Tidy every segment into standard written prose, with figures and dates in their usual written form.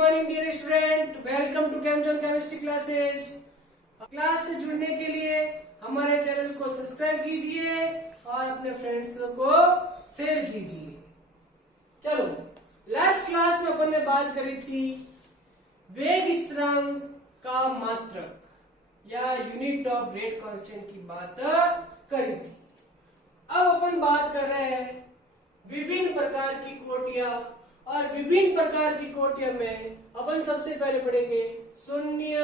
Morning dear student, welcome to Chemzone chemistry classes. Class से जुड़ने के लिए हमारे चैनल को सब्सक्राइब कीजिए और अपने फ्रेंड्स को शेयर कीजिए। चलो, लास्ट क्लास में अपन ने बात करी थी वेग स्थिरांक का मात्रक या यूनिट ऑफ रेट कांस्टेंट की बात करी थी। अब अपन बात कर रहे हैं विभिन्न प्रकार की कोटियां, और विभिन्न प्रकार की कोटियों में अपन सबसे पहले पढ़ेंगे शून्य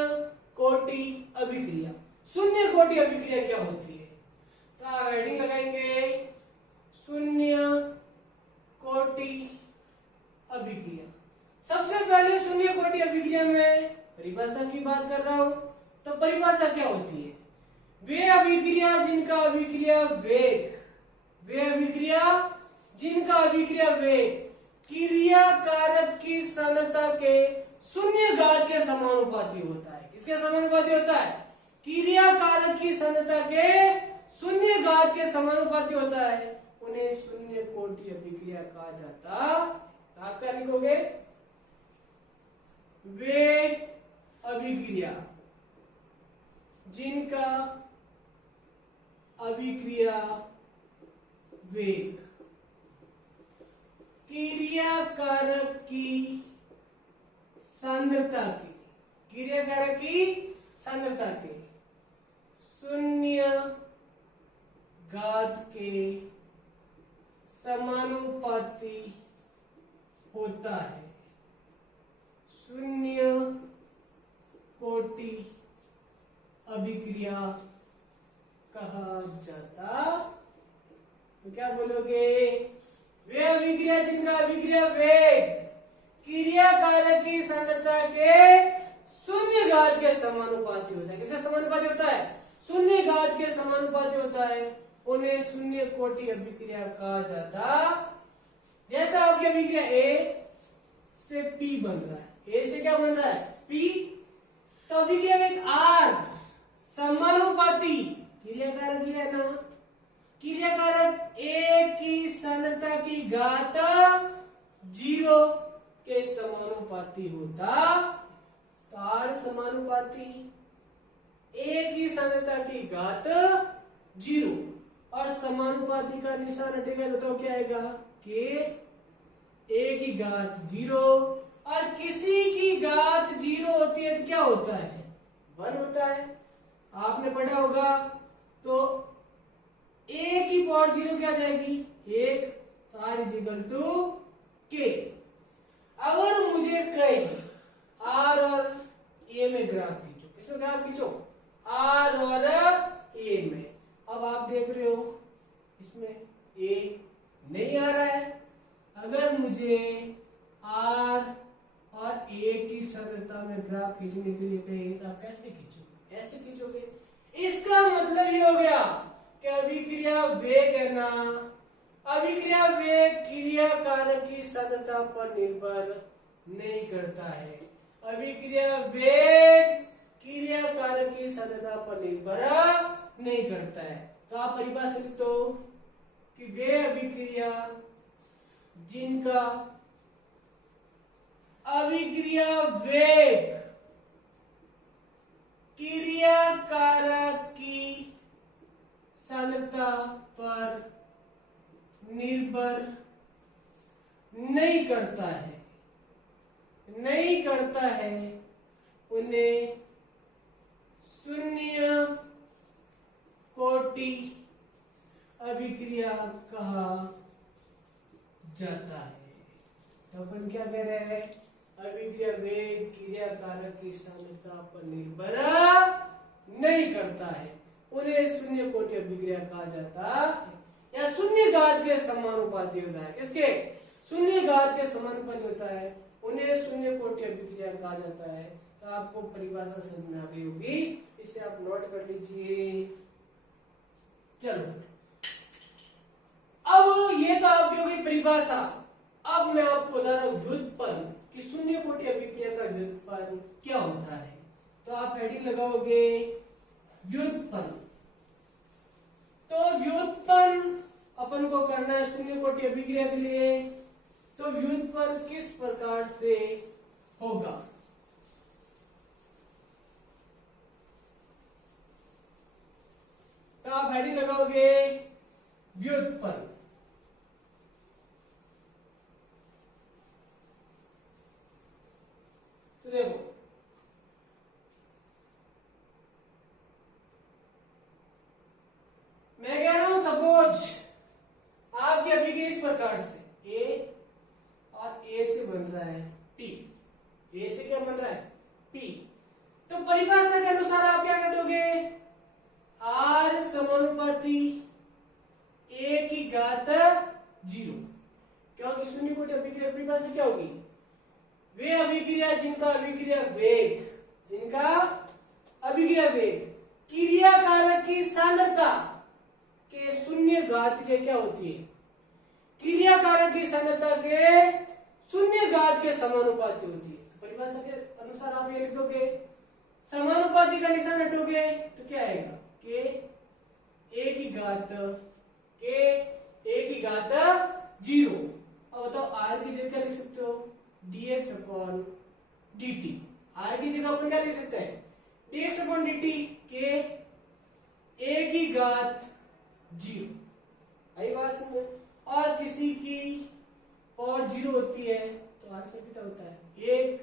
कोटि अभिक्रिया। शून्य कोटि अभिक्रिया क्या होती है? तो आप हेडिंग लगाएंगे शून्य कोटि अभिक्रिया। सबसे पहले शून्य कोटि अभिक्रिया में परिभाषा की बात कर रहा हूं, तो परिभाषा क्या होती है? वे अभिक्रिया जिनका अभिक्रिया वेग, वे अभिक्रिया जिनका अभिक्रिया वेग क्रिया कारक की सांद्रता के शून्य घात के समानुपाती होता है। किसके समानुपाती होता है? क्रिया कारक की सांद्रता के शून्य घात के समानुपाती होता है, उन्हें शून्य कोटि अभिक्रिया कहा जाता। आप क्या लिखोगे? वे अभिक्रिया जिनका अभिक्रिया वेग क्रिया कारक की सांद्रता की, क्रिया कारक की सांद्रता के शून्य घात के समानुपाती होता है, शून्य कोटि अभिक्रिया कहा जाता। तो क्या बोलोगे? वे अभिक्रिया जिनका अभिक्रिया वेग क्रिया कारक की सांद्रता के शून्य घात के समानुपाती होता है। किसके समानुपाती होता है? शून्य घात के समानुपाती होता है, उन्हें शून्य कोटि अभिक्रिया कहा जाता। जैसा आपकी अभिक्रिया ए से पी बन रहा है, ए से क्या बन रहा है? पी। तो अभिक्रिया वेग आर समानुपाती क्रिया कारक है ना, क्रिया कारक ए की सांद्रता की घात 0 के समानुपाती होता। तो आर समानुपाती ए की सांद्रता की घात 0 और समानुपाती का निशान हटेगा तो क्या आएगा? के ए की घात 0 और किसी की घात 0 होती है तो क्या होता है? 1 होता है। आपने पढ़ा होगा। तो ए की पावर 0 क्या जाएगी? 1। तो आर इज इक्वल टू के। अगर मुझे कहे आर और ए में ग्राफ खींचो, किसमें ग्राफ खींचो? आर और ए में। अब आप देख रहे हो इसमें ए नहीं आ रहा है। अगर मुझे आर और ए की सांद्रता में ग्राफ खींचने के लिए कहे तो आप कैसे खींचोगे? ऐसे खींचोगे। इसका मतलब ये हो गया कि अभिक्रिया वेग है ना, अभिक्रिया वेग क्रिया कारक की सांद्रता पर निर्भर नहीं करता है। अभिक्रिया वेग क्रिया कारक की सांद्रता पर निर्भर नहीं करता है। तो आप परिभाषा लिख दो कि वे अभिक्रिया जिनका अभिक्रिया वेग क्रिया कारक की सांद्रता पर निर्भर नहीं करता है, नहीं करता है, उन्हें शून्य कोटि अभिक्रिया कहा जाता है। तो अपन क्या कह रहे हैं? अभिक्रिया वेग क्रिया कारक की सांद्रता पर निर्भर नहीं करता है, उन्हें शून्य कोटि अभिक्रिया कहा जाता है या शून्य घात के समानुपाती होता है। किसके? शून्य घात के समानुपाती होता है, उन्हें शून्य कोटि अभिक्रिया कहा जाता है। तो आपको परिभाषा समझ में आ गई होगी, इसे आप नोट कर लीजिए। चलो, अब ये तो आपकी हो गई परिभाषा। अब मैं आपको बता रहा हूं व्युत्पन्न कि शून्य कोटि अभिक्रिया का व्युत्पन्न क्या होता है। तो आप हेडिंग लगाओगे व्युत्पन्न। तो व्युत्पन्न अपन को करना है शून्य कोटि अभिक्रिया के लिए। तो व्युत्पन्न किस प्रकार से होगा। तो आप हेडिंग लगाओगे व्युत्पन्न। तो देखो मैं कह रहा हूं सपोज आपकी अभिक्रिया इस प्रकार से ए और ए से बन रहा है पी। ए से क्या बन रहा है पी। तो परिभाषा के अनुसार आप क्या कर दोगे आर समानुपाती ए की घात 0, क्योंकि शून्य कोटि अभिक्रिया परिभाषा क्या होगी वे अभिक्रिया जिनका अभिक्रिया वेग क्रिया कारक की सांद्रता के शून्य घात के क्या होती है क्रिया कारक की सांद्रता के शून्य घात के समानुपाती होती है। तो परिभाषा के अनुसार आप ये लिख दोगे समानुपाती का निशान हटोगे तो क्या आएगा के ए की घात 0। अब बताओ आर की जगह क्या लिख सकते हो dx अपॉन dt। आर की जगह अपन क्या लिख सकते हैं dx अपॉन dt के a की घात 0। आई बात समझ। और किसी की और 0 होती है तो आंसर कितना होता है 1।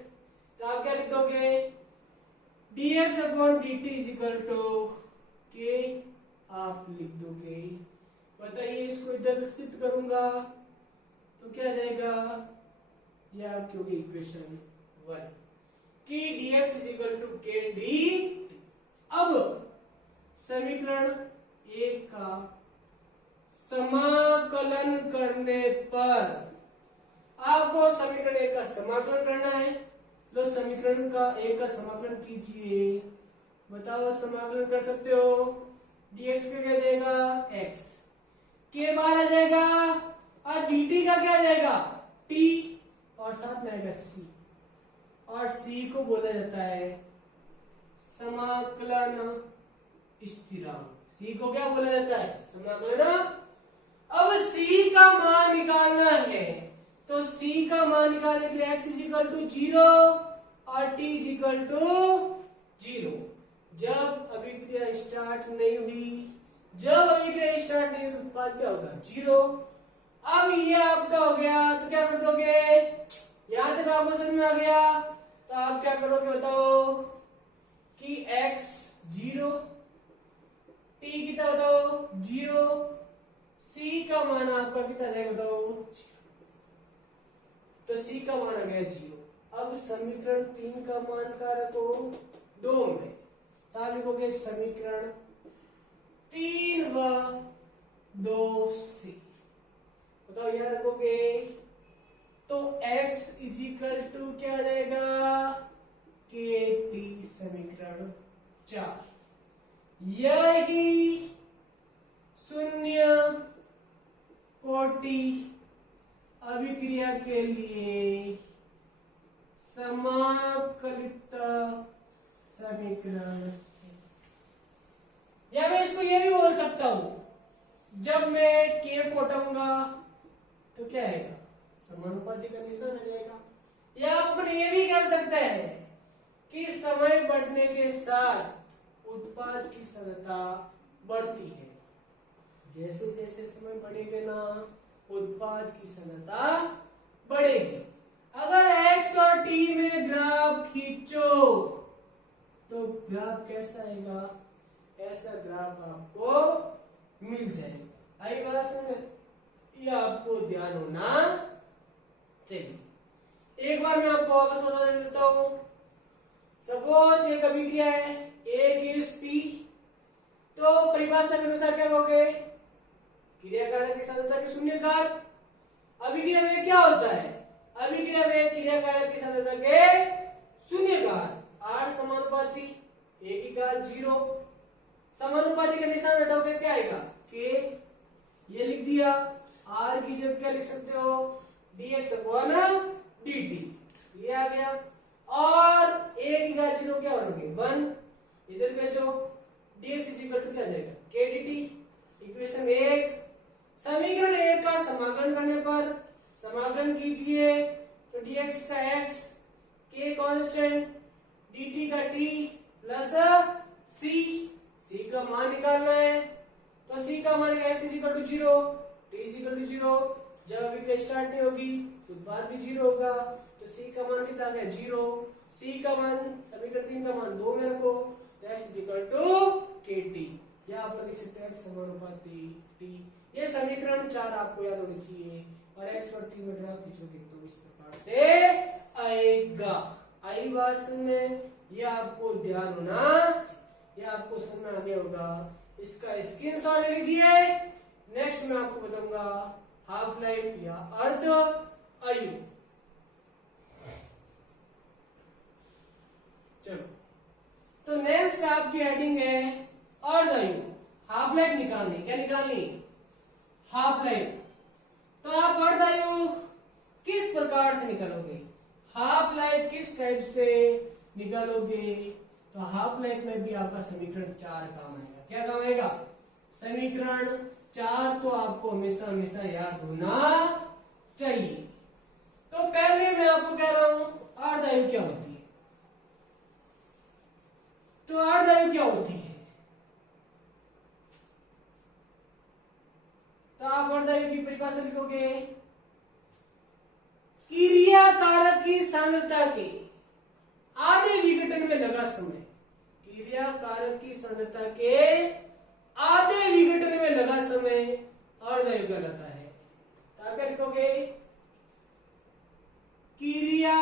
तो आप क्या लिख दोगे dx upon dt is equal to के आप लिख दोगे। बताइए इसको इधर शिफ्ट करूंगा तो क्या आ जाएगा ये आपकी होगी इक्वेशन 1 कि dx इज इक्वल टू के डी। अब समीकरण 1 का समाकलन करने पर आपको समीकरण 1 का समाकलन करना है। लो समीकरण का 1 का समाकलन कीजिए। बताओ समाकलन कर सकते हो dx का क्या जाएगा x के बाहर आ जाएगा और dt का क्या जाएगा t और साथ में आएगा c। और c को बोला जाता है समाकलन स्थिरांक। c को क्या बोला जाता है समाकलन। अब c का मान निकालना है तो c का मान निकालने के लिए x इज इक्वल टू 0 और t इज इक्वल टू 0। जब अभिक्रिया स्टार्ट नहीं हुई तो उत्पाद क्या होगा 0। अब ये आपका हो गया तो क्या कर दोगे यहां तक आपको समझ में आ गया तो आप क्या करोगे बताओ कि x 0 t कितना बताओ 0 c का मान आपका कितना जाएगा बताओ 0। तो c का मान आ गया 0। अब समीकरण 3 का मान का रखो 2 में तो आप लिखोगे समीकरण 3 व 2 से। बताओ यहां रखोगे तो x इज इक्वल टू क्या आ जाएगा के टी समीकरण 4। यही शून्य कोटि अभिक्रिया के लिए समाकलित समीकरण। या मैं इसको ये भी बोल सकता हूं जब मैं k को हटाऊंगा तो क्या आएगा समानुपाती का निशान आ जाएगा। या अपन ये भी कह सकते हैं कि समय बढ़ने के साथ उत्पाद की सांद्रता बढ़ती है। जैसे जैसे समय बढ़ेगा ना उत्पाद की सांद्रता बढ़ेगी। अगर x और t में ग्राफ खींचो तो ग्राफ कैसा आएगा ऐसा ग्राफ आपको मिल जाएगा। आई बात समझ। ये आपको ध्यान होना चाहिए। एक बार मैं आपको वापस बता देता हूं। सपोज एक अभिक्रिया है A gives P तो परिभाषा के अनुसार क्या कहोगे क्रिया कारक की सांद्रता की शून्य घात। अभिक्रिया में क्या होता है अभिक्रिया में क्रिया कारक की सांद्रता के शून्य घात। R समानुपाती A की घात 0। समानुपाती का निशान हटाओगे क्या आएगा के ये लिख दिया। R की जगह क्या लिख सकते हो dx अपॉन dt ये आ गया। और a की घात 0 क्या बनोगे 1 इधर भेजो dx इज इक्वल टू क्या आ जाएगा k dt। इक्वेशन 1 समीकरण 1 का समाकलन करने पर समाकलन कीजिए तो dx का x के कांस्टेंट, dt का t प्लस c का मान निकालना है। तो c का मान x equal to 0, t equal to 0। जब अभिक्रिया स्टार्ट नहीं होगी तो उत्पाद भी 0 होगा। तो c का मान कितना आ गया 0। c का मान समीकरण 3 का मान 2 में रखो तो x इक्वल टू kt। या आप लिख सकते हैं x समानुपाती t। ये समीकरण 4 आपको याद होनी चाहिए। और x और t में ग्राफ खींचोगे तो इस प्रकार से आएगा। आई बात समझ में? ये आपको ध्यान होना, ये आपको समझ में आ गया होगा। इसका स्क्रीनशॉट ले लीजिए। नेक्स्ट मैं आपको बताऊंगा हाफ लाइफ या अर्ध आयु। चलो, तो नेक्स्ट आपकी हेडिंग है अर्ध आयु। हाफ लाइफ निकालनी। क्या निकालनी? Half life. तो आप अर्ध आयु किस प्रकार से निकालोगे? हाफ लाइफ किस टाइप से निकालोगे? तो हाफ लाइफ में भी आपका समीकरण 4 काम आएगा। क्या काम आएगा? समीकरण 4 तो आपको हमेशा हमेशा याद होना चाहिए। तो पहले मैं आपको कह रहा हूं अर्ध आयु क्या होती है। तो अर्ध आयु क्या होती है? तो आप अर्ध आयु की परिभाषा लिखोगे, क्रिया कारक की सांद्रता के आधे विघटन में लगा समय। क्रिया कारक की सांद्रता के आधे विघटन में लगा समय अर्ध आयु कहलाता है। तो आप क्या लिखोगे? क्रिया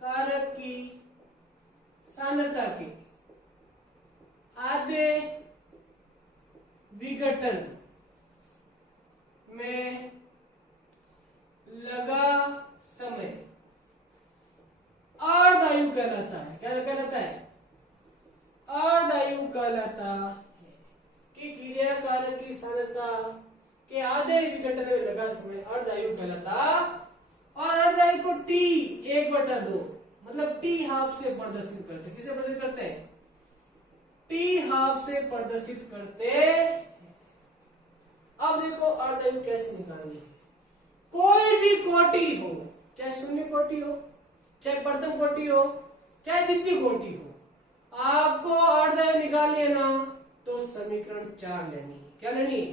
कारक की सांद्रता के आधे विघटन में लगा समय अर्ध आयु कहलाता है। क्या कहलाता है? अर्ध आयु कहलाता है। कि क्रिया कारक की सांद्रता के आधे विघटन में लगा समय अर्ध आयु कहलाता। और अर्ध आयु को t 1/2 मतलब t हाफ से प्रदर्शित करते। किसे प्रदर्शित करते हैं? t हाफ से प्रदर्शित करते। अब देखो अर्ध आयु कैसे निकालनी है। कोई भी कोटि हो, चाहे शून्य कोटि हो, चाहे प्रथम कोटि हो, चाहे द्वितीय कोटि हो, आपको अर्ध आयु निकालनी है ना तो समीकरण 4 लेनी है। क्या लेनी है?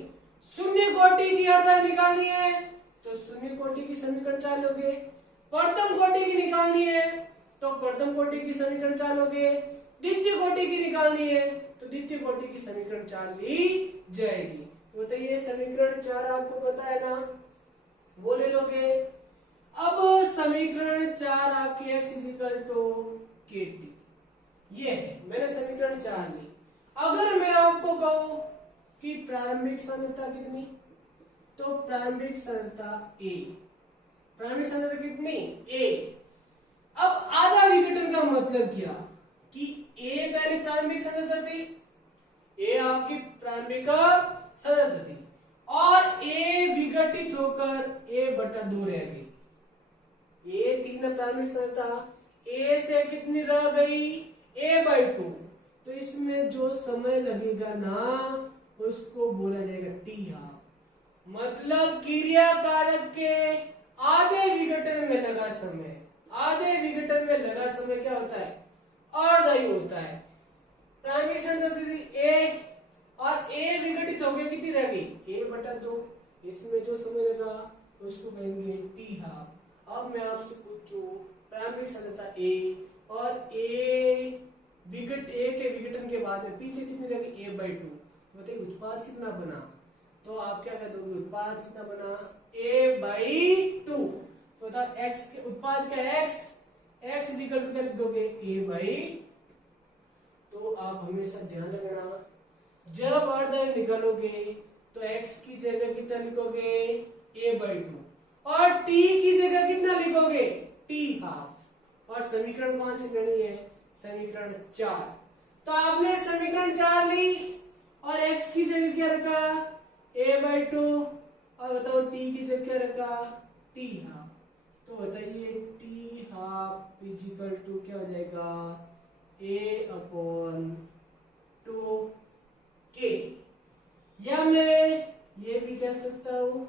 शून्य कोटि की अर्ध आयु निकालनी है तो शून्य कोटि की समीकरण 4 लोगे। प्रथम कोटि की निकालनी है तो प्रथम कोटि की समीकरण 4 लोगे। द्वितीय कोटि की निकालनी है तो द्वितीय कोटि की समीकरण 4 ली जाएगी। तो बताइए समीकरण 4 आपको पता है ना, वो ले लोगे। अब समीकरण 4 आपकी x इक्वल टू kt ये है। मैंने समीकरण 4 ली। अगर मैं आपको कहूं कि प्रारंभिक सांद्रता कितनी, तो प्रारंभिक सांद्रता a। प्रारंभिक सांद्रता कितनी? a। अब आधा विघटन का मतलब क्या कि a पहली प्रारंभिक सांद्रता थी, a आपकी प्रारंभिक सांद्रता थी और a विघटित होकर a/2 रह गई। a 3 प्रारंभिक सांद्रता, a से कितनी रह गई? a/2। तो इसमें जो समय लगेगा ना उसको बोला जाएगा t हाफ। मतलब क्रिया कारक के आधे विघटन में लगा समय, आधे विघटन में लगा समय क्या होता है? अर्ध आयु होता है। प्रारंभिक सांद्रता थी a और a विघटित हो गई, कितनी रह गई? a/2। इसमें जो समय लगा उसको कहेंगे t हाफ। अब मैं आपसे पूछूं प्रारंभिक सांद्रता a और a के विघटन के बाद में पीछे कितनी रह गई? a/2। बताइए उत्पाद कितना बना? तो आप क्या कह दोगे? उत्पाद कितना बना? a/2। तो बता x के उत्पाद क्या है? x इक्वल टू क्या लिख दोगे? a/। तो आप हमेशा ध्यान रखना जब अर्ध आयु निकालोगे तो x की जगह कितना लिखोगे? a/2 और t की जगह कितना लिखोगे? t half. और समीकरण कौन सी लेनी है? समीकरण 4। तो आपने समीकरण 4 ली और x की जगह क्या रखा? a/2 और बताओ t की जगह क्या रखा? t half. तो बताइए t half is equal to क्या हो जाएगा? a/2k। या मैं ये भी कह सकता हूं,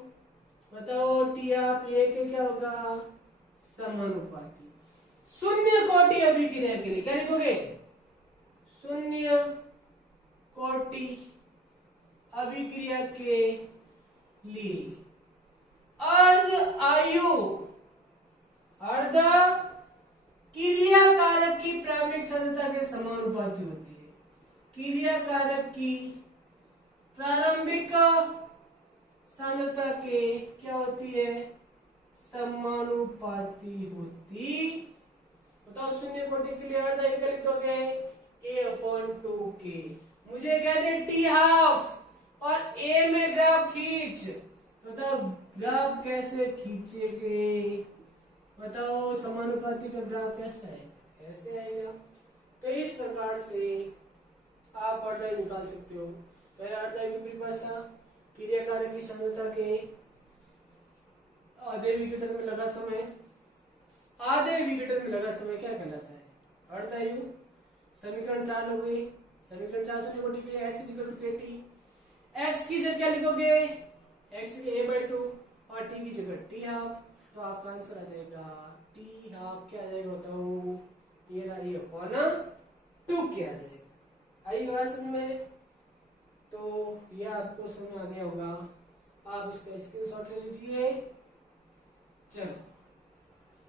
बताओ t हाफ a के क्या होगा? समानुपाती। शून्य कोटि अभिक्रिया के लिए क्या लिखोगे? शून्य कोटि अभिक्रिया के लिए अर्ध आयु अर्ध क्रिया कारक की प्रारंभिक सांद्रता के समानुपाती होती है। क्रिया कारक की प्रारंभिक सांद्रता के क्या होती है? समानुपाती होती। बताओ शून्य कोटि के लिए अर्ध आयु का लिखोगे A/2K। मुझे कह दे टी हाफ और A में ग्राफ खींच। बताओ ग्राफ कैसे खींचेगे? बताओ समानुपाती का ग्राफ कैसा है? ऐसे आएगा। तो इस प्रकार से आप अर्ध आयु निकाल सकते हो। पहले अर्ध आयु की परिभाषा, क्रिया कारक की सांद्रता के आधे विघटन में लगा समय, आधे विघटन में लगा समय क्या कहलाता है? अर्ध आयु। समीकरण 4 हो गई। समीकरण 4 शून्य कोटि के लिए x = kT। x की जगह क्या लिखोगे? x की A/2 और t की जगह t हाफ। तो आपका आंसर आ जाएगा t हाफ क्या आ जाएगा बताओ? ये रहा A/2 क्या आ जाएगा? आई बात समझ में? तो ये आपको समझ में आ गया होगा। आप इसका स्क्रीनशॉट ले लीजिए। चलो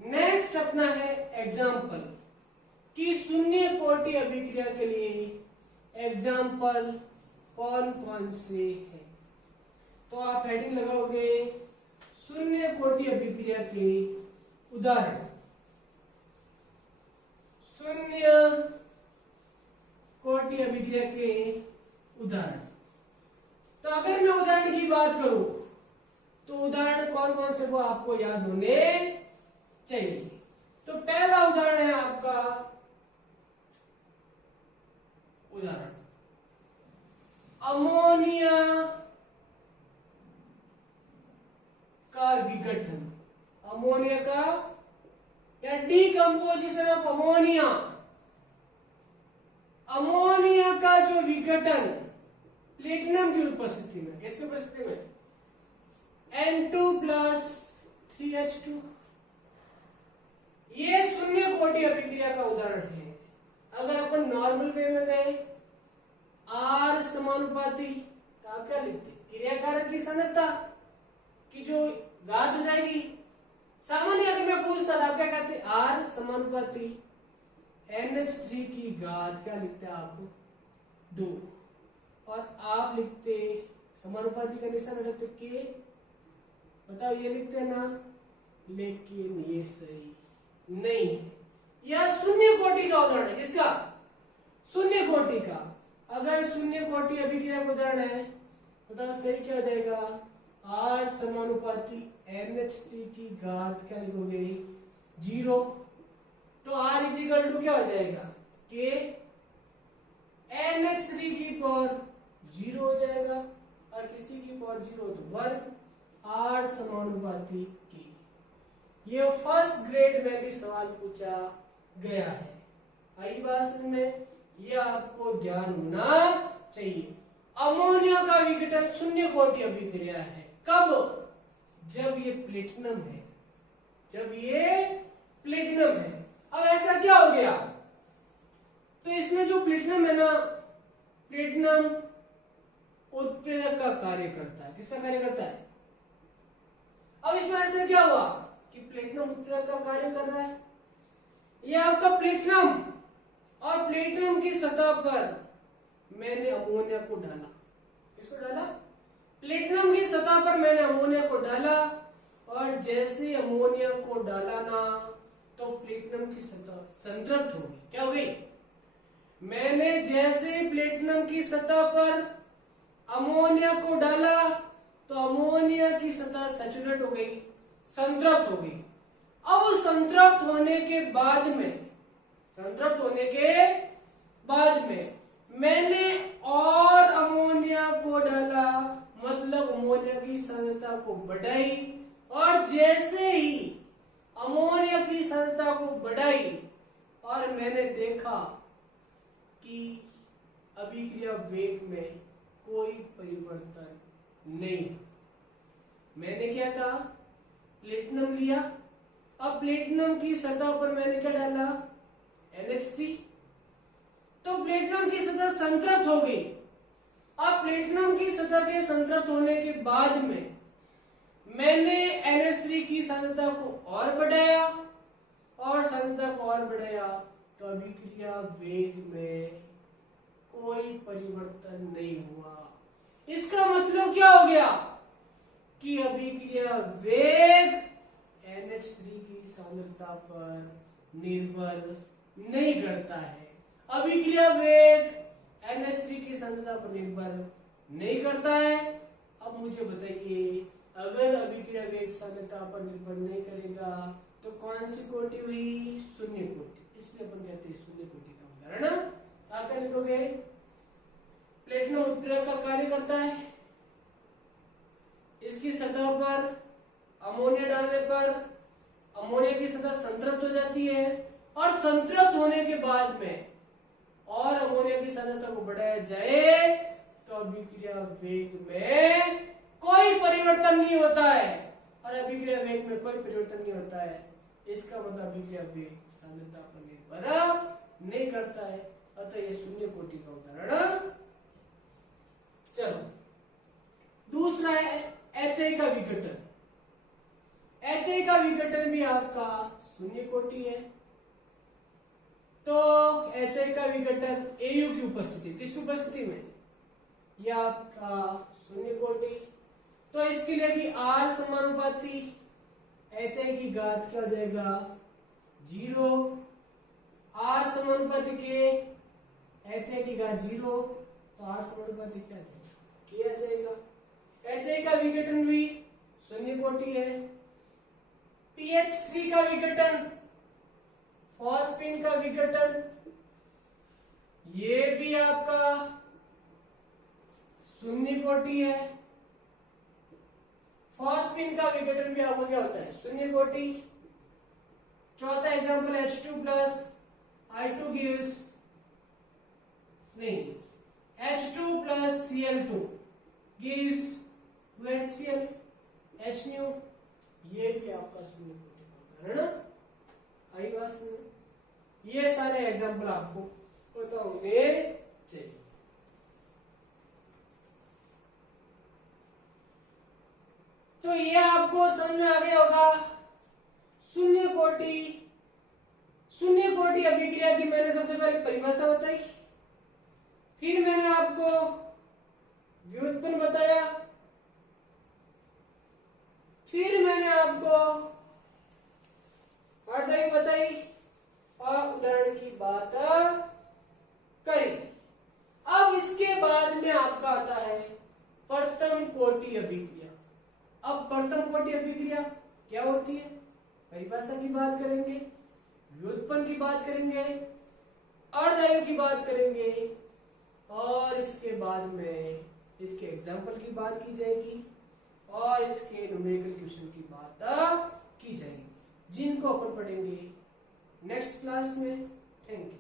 नेक्स्ट अपना है एग्जाम्पल कि शून्य कोटि अभिक्रिया के लिए एग्जाम्पल कौन कौन से है। तो आप हेडिंग लगाओगे शून्य कोटि अभिक्रिया के उदाहरण। शून्य कोटि अभिक्रिया के उदाहरण। तो अगर मैं उदाहरण की बात करूं तो उदाहरण कौन कौन से वो आपको याद होने चाहिए। तो पहला उदाहरण है आपका उदाहरण अमोनिया का विघटन। अमोनिया का या डीकंपोजिशन ऑफ अमोनिया। अमोनिया का जो विघटन प्लेटिनम की उपस्थिति में, किसकी उपस्थिति में? N2+3H2। ये शून्य कोटि अभिक्रिया का उदाहरण है। अगर अपन नॉर्मल वे में कहें R समानुपाती तो आप क्या लिखते? क्रिया कारक की सांद्रता की जो घात हो जाएगी। सामान्य अगर मैं पूछता था आप क्या कहते? R समानुपाती NH3 की घात क्या लिखते आप? 2। और आप लिखते समानुपाती का निशान रखते K। बताओ ये लिखते हैं ना, लेकिन ये सही नहीं है। यह शून्य कोटि का उदाहरण है। किसका? शून्य कोटि का। अगर शून्य कोटि अभिक्रिया का उदाहरण है बताओ सही क्या हो जाएगा? R समानुपाती NH3 की घात क्या लिखोगे? 0। तो R = क्या हो जाएगा? K NH3 की पावर 0 हो जाएगा और किसी की पावर 0 तो 1। R समानुपाती K। ये फर्स्ट ग्रेड में भी सवाल पूछा गया है। आई बात समझ में? ये आपको ध्यान होना चाहिए। अमोनिया का विघटन शून्य कोटि अभिक्रिया है। कब? जब ये प्लेटिनम है। जब ये प्लेटिनम है। अब ऐसा क्या हो गया? तो इसमें जो प्लेटिनम है ना, प्लेटिनम उत्प्रेरक का कार्य करता है। किसका कार्य करता है? अब इसमें ऐसा क्या हुआ कि प्लेटिनम उत्प्रेरक का कार्य कर रहा है। यह आपका प्लेटिनम और प्लेटिनम की सतह पर मैंने अमोनिया को डाला। किसको डाला? प्लेटिनम की सतह पर मैंने अमोनिया को डाला और जैसे अमोनिया को डाला ना तो प्लेटिनम की सतह संतृप्त हो गई। क्या हो गई? मैंने जैसे प्लेटिनम की सतह पर अमोनिया को डाला तो अमोनिया की सतह सैचुरेट हो गई, संतृप्त हो गई। अब संतृप्त होने के बाद में मैंने और अमोनिया को डाला, मतलब अमोनिया की सांद्रता को बढ़ाई और जैसे ही अमोनिया की सांद्रता को बढ़ाई और मैंने देखा कि अभिक्रिया वेग में कोई परिवर्तन नहीं। मैंने क्या कहा? प्लेटिनम लिया अब प्लेटिनम की सतह पर मैंने क्या डाला, NH3, तो प्लेटिनम की सतह संतृप्त हो गई। अब प्लेटिनम की सतह के संतृप्त होने के बाद में मैंने NH3 की सांद्रता को और बढ़ाया, और सांद्रता को और बढ़ाया, तो अभिक्रिया वेग में कोई परिवर्तन नहीं हुआ। इसका मतलब क्या हो गया कि अभिक्रिया वेग NH3 की सांद्रता पर निर्भर नहीं करता है। अभिक्रिया वेग NH3 की सांद्रता पर निर्भर नहीं करता है। अब मुझे बताइए, अगर अभिक्रिया वेग सांद्रता पर निर्भर नहीं करेगा तो कौन सी कोटि हुई, शून्य कोटि। इसलिए अपन कहते हैं शून्य कोटि का उदाहरण। क्या लिखोगे, प्लेटिनम उत्प्रेरक का कार्य करता है, इसकी सतह पर अमोनिया डालने पर अमोनिया की सतह संतृप्त हो जाती है, और संतृप्त होने के बाद में और अमोनिया की सांद्रता को बढ़ाया जाए तो अभिक्रिया वेग में कोई परिवर्तन नहीं होता है, और अभिक्रिया वेग में कोई परिवर्तन नहीं होता है। इसका मतलब अभिक्रिया वेग सांद्रता पर निर्भर नहीं करता है, अतः ये शून्य कोटि का उदाहरण। चलो दूसरा है HI का विघटन। HI का विघटन भी आपका शून्य कोटि है। तो HI का विघटन AU की उपस्थिति, किसकी उपस्थिति में, यह आपका शून्य कोटि। तो इसके लिए भी R समानुपाती HI की घात क्या हो जाएगा, 0। R समानुपाती के HI की घात 0, तो R समानुपाती क्या किया जाएगा। HI का विघटन भी शून्य कोटि है। PH3 का विघटन, फॉस्फीन का विघटन, ये भी आपका शून्य कोटि है। फॉस्फीन का विघटन भी आपका क्या होता है, शून्य कोटि। चौथा example H2 plus I2 gives, नहीं, H2 plus Cl2 gives HCl, HNO, ये भी आपका शून्य कोटि का उदाहरण। आई बात में, ये सारे एग्जांपल आपको पता होने चाहिए। तो ये आपको समझ में आ गया होगा। शून्य कोटि अभिक्रिया की मैंने सबसे पहले परिभाषा बताई, फिर मैंने आपको व्युत्पन्न बताया, फिर मैंने आपको अर्धवायु बताई, और उदाहरण की बात करी। अब इसके बाद में आपका आता है प्रथम कोटि अभिक्रिया। अब प्रथम कोटि अभिक्रिया क्या होती है, परिभाषा की बात करेंगे, व्युत्पन्न की बात करेंगे, अर्धवायु की बात करेंगे, और इसके बाद में इसके एग्जाम्पल की बात की जाएगी, और इसके न्यूमेरिकल क्वेश्चन की बात की जाएगी, जिनको अपन पढ़ेंगे नेक्स्ट क्लास में। Thank you.